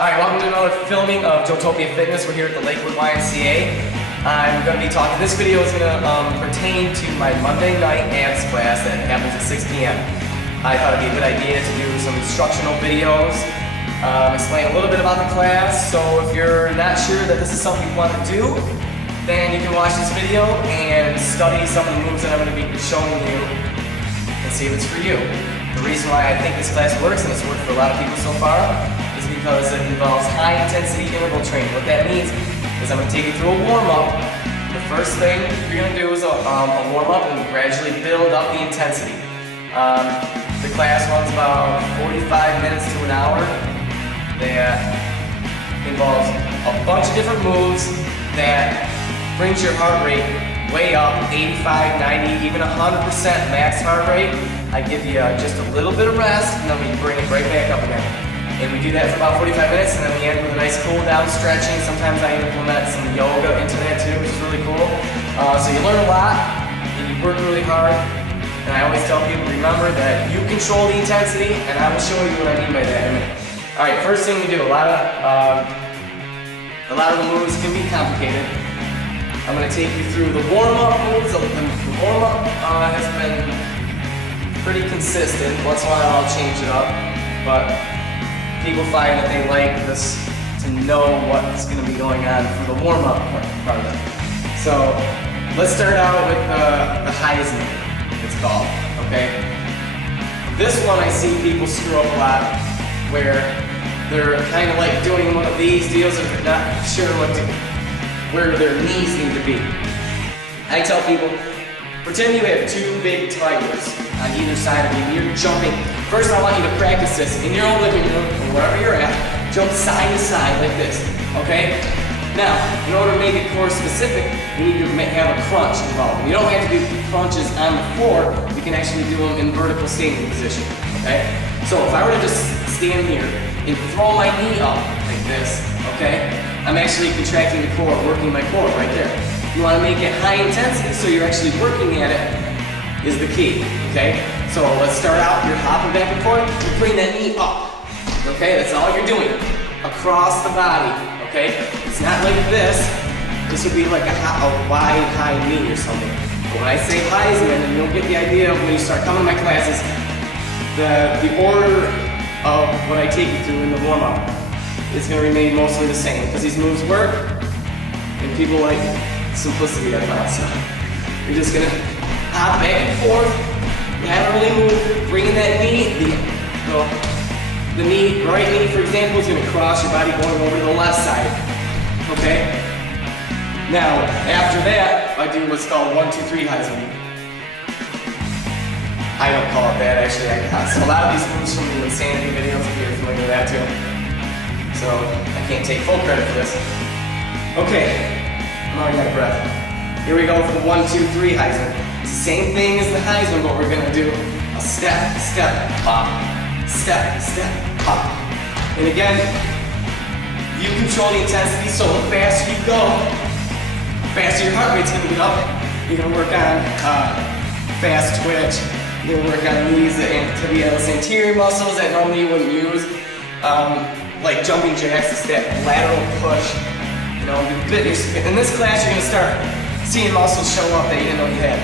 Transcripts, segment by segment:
Alright, welcome to another filming of Joetopia Fitness. We're here at the Lakewood YMCA. I'm going to be talking, this video is going to pertain to my Monday night abs class that happens at 6 p.m. I thought it'd be a good idea to do some instructional videos, explain a little bit about the class, so if you're not sure that this is something you want to do, then you can watch this video and study some of the moves that I'm going to be showing you and see if it's for you. The reason why I think this class works, and it's worked for a lot of people so far, is because it involves high-intensity interval training. What that means is I'm going to take you through a warm-up. The first thing you're going to do is a warm-up and gradually build up the intensity. The class runs about 45 minutes to an hour. That involves a bunch of different moves that brings your heart rate way up, 85, 90, even 100% max heart rate. I give you just a little bit of rest, and then we bring it right back up again. And we do that for about 45 minutes, and then we end with a nice cool down stretching. Sometimes I implement some yoga into that too, which is really cool. So you learn a lot, and you work really hard. And I always tell people, remember that you control the intensity, and I will show you what I mean by that in a minute. All right, first thing we do, a lot of the moves can be complicated. I'm going to take you through the warm-up moves. The warm-up has been pretty consistent. Once in a while I'll change it up, but people find that they like this to know what's going to be going on for the warm-up part of it. So let's start out with the Heisman, it's called, okay? This one I see people screw up a lot, where they're kind of like doing one of these deals and they're not sure where their knees need to be. I tell people, pretend you have two big tigers on either side of you and you're jumping. First I want you to practice this in your own living room or wherever you're at. Jump side to side like this, okay? Now, in order to make it core specific, we need to have a crunch involved. You don't have to do crunches on the floor, you can actually do them in vertical standing position, okay? So if I were to just stand here and throw my knee up like this, okay? I'm actually contracting the core, working my core right there. You want to make it high intensity, so you're actually working at it, is the key, okay? So let's start out, you're hopping back and forth, you bring that knee up, okay? That's all you're doing, across the body, okay? It's not like this. This would be like a wide, high knee or something. But when I say Heisman, and you'll get the idea when you start coming to my classes, the order of what I take you through in the warm-up is going to remain mostly the same, because these moves work, and people like simplicity, I thought. So you're just going to hop back and forth, laterally move, bringing that knee, the knee, right knee, for example, is going to cross your body going over to the left side, okay? Now, after that, I do what's called 1, 2, 3 Heisman. I don't call it that, actually. So a lot of these moves from the Insanity videos, if you're familiar with that too. So I can't take full credit for this. Okay, I'm already out of breath. Here we go for the 1, 2, 3 Heisman. It's the same thing as the Heisman, but we're gonna do a step, step, hop, step, step, hop. And again, you control the intensity, so the faster you go, the faster your heart rate's gonna get up. You're gonna work on fast twitch. You're gonna work on these tibialis anterior muscles that normally you wouldn't use. Like jumping jacks, it's that lateral push. You know, in this class you're gonna start seeing muscles show up that you didn't know you had.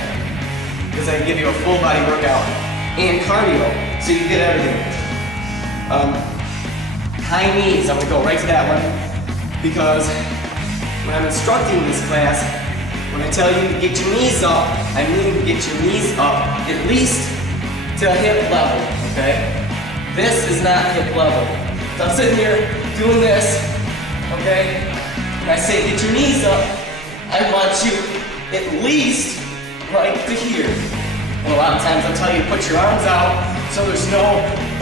Because I give you a full body workout and cardio, so you get everything. High knees, I'm gonna go right to that one, because when I'm instructing this class, when I tell you to get your knees up, I mean to get your knees up at least to hip level, okay? This is not hip level. So I'm sitting here doing this, okay? And I say get your knees up, I want you at least right to here. And a lot of times I'll tell you to put your arms out so there's no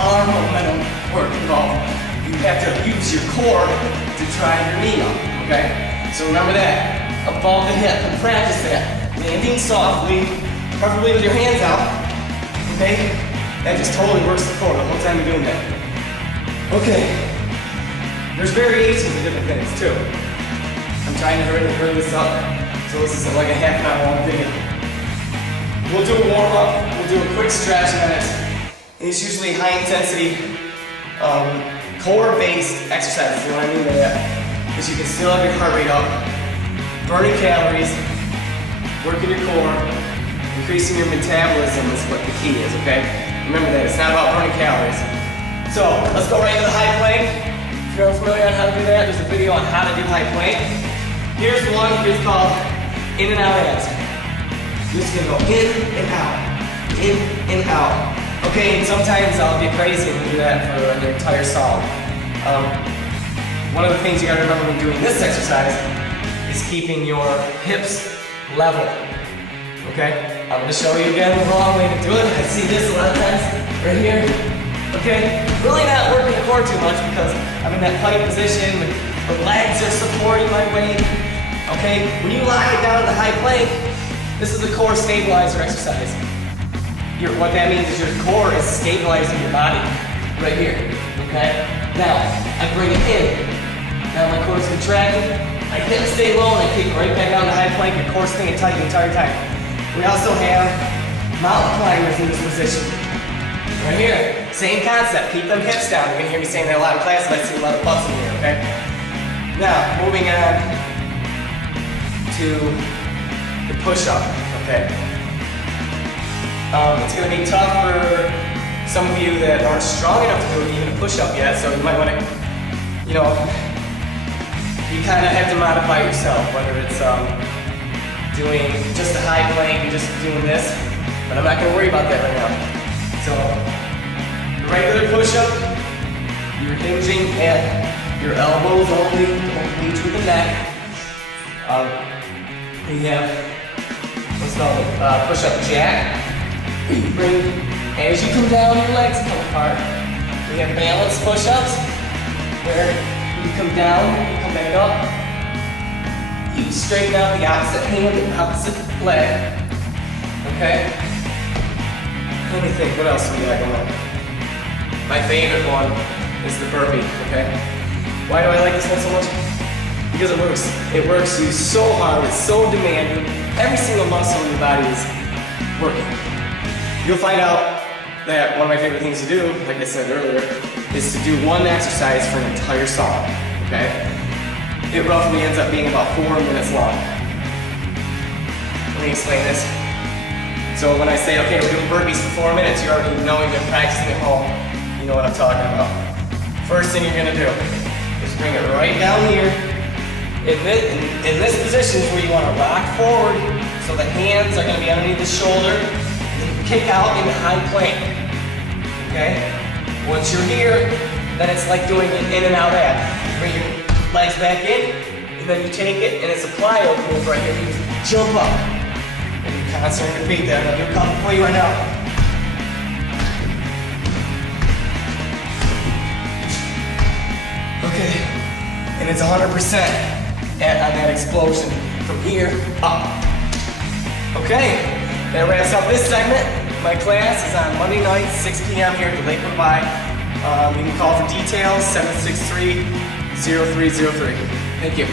arm momentum work involved. You have to use your core to drive your knee up, okay? So remember that, above the hip, and practice that. Landing softly, preferably with your hands out, okay? That just totally works the core the whole time you're doing that. Okay, there's variations of different things too. I'm trying to hurry this up, so this isn't like a half an hour long video. We'll do a warm-up, we'll do a quick stretch, and it's usually high intensity core-based exercises. You know what I mean by that? Because you can still have your heart rate up, burning calories, working your core, increasing your metabolism is what the key is, okay? Remember that, it's not about burning calories. So, let's go right into the high plank. If you're unfamiliar on how to do that, there's a video on how to do high plank. Here's one, here's called in and out abs. You're just gonna go in and out, in and out. Okay, and sometimes I'll get crazy and do that for the entire song. One of the things you gotta remember when doing this exercise is keeping your hips level. Okay, I'm gonna show you again the wrong way to do it. I see this a lot of times, right here. Okay, really not working the core too much because I'm in that plank position, the legs are supporting my weight. Okay, when you lock it down in the high plank, this is a core stabilizer exercise. What that means is your core is stabilizing your body right here, okay? Now, I bring it in. Now my core is contracted. My hips stay low and I kick right back down to high plank. Your core staying tight the entire time. We also have mountain climbers in this position. Right here, same concept. Keep them hips down. You're gonna hear me saying that a lot in class, but I see a lot of butts in here, okay? Now, moving on to the push-up, okay? It's going to be tough for some of you that aren't strong enough to do even a push-up yet, so you might want to, you kind of have to modify yourself, whether it's doing just a high plank and just doing this, but I'm not going to worry about that right now. So, the regular push-up, you're hinging at your elbows only, don't reach with the neck. We have what's called a push-up jack. Bring, as you come down, your legs come apart. We have balance push-ups, where you come down, you come back up. You straighten out the opposite hand and opposite leg. Okay? Let me think, what else we got going on? My favorite one is the burpee, okay? Why do I like this one so much? Because it works. It works you so hard, it's so demanding. Every single muscle in your body is working. You'll find out that one of my favorite things to do, like I said earlier, is to do one exercise for an entire song, okay? It roughly ends up being about 4 minutes long. Let me explain this. So when I say, okay, we're doing burpees for 4 minutes, you already know you've been practicing at home. You know what I'm talking about. First thing you're gonna do is bring it right down here. In this position is where you wanna rock forward, so the hands are gonna be underneath the shoulder, kick out into high plank, okay? Once you're here, then it's like doing an in and out ab. Bring your legs back in, and then you take it, and it's a plyo move right here. You just jump up, and you concentrate your feet there. I'm gonna do a couple for you right now. Okay, and it's 100% on that explosion from here up. Okay. That wraps up this segment. My class is on Monday night, 6 p.m. here at the Lakewood Y. You can call for details, 763-0303. Thank you.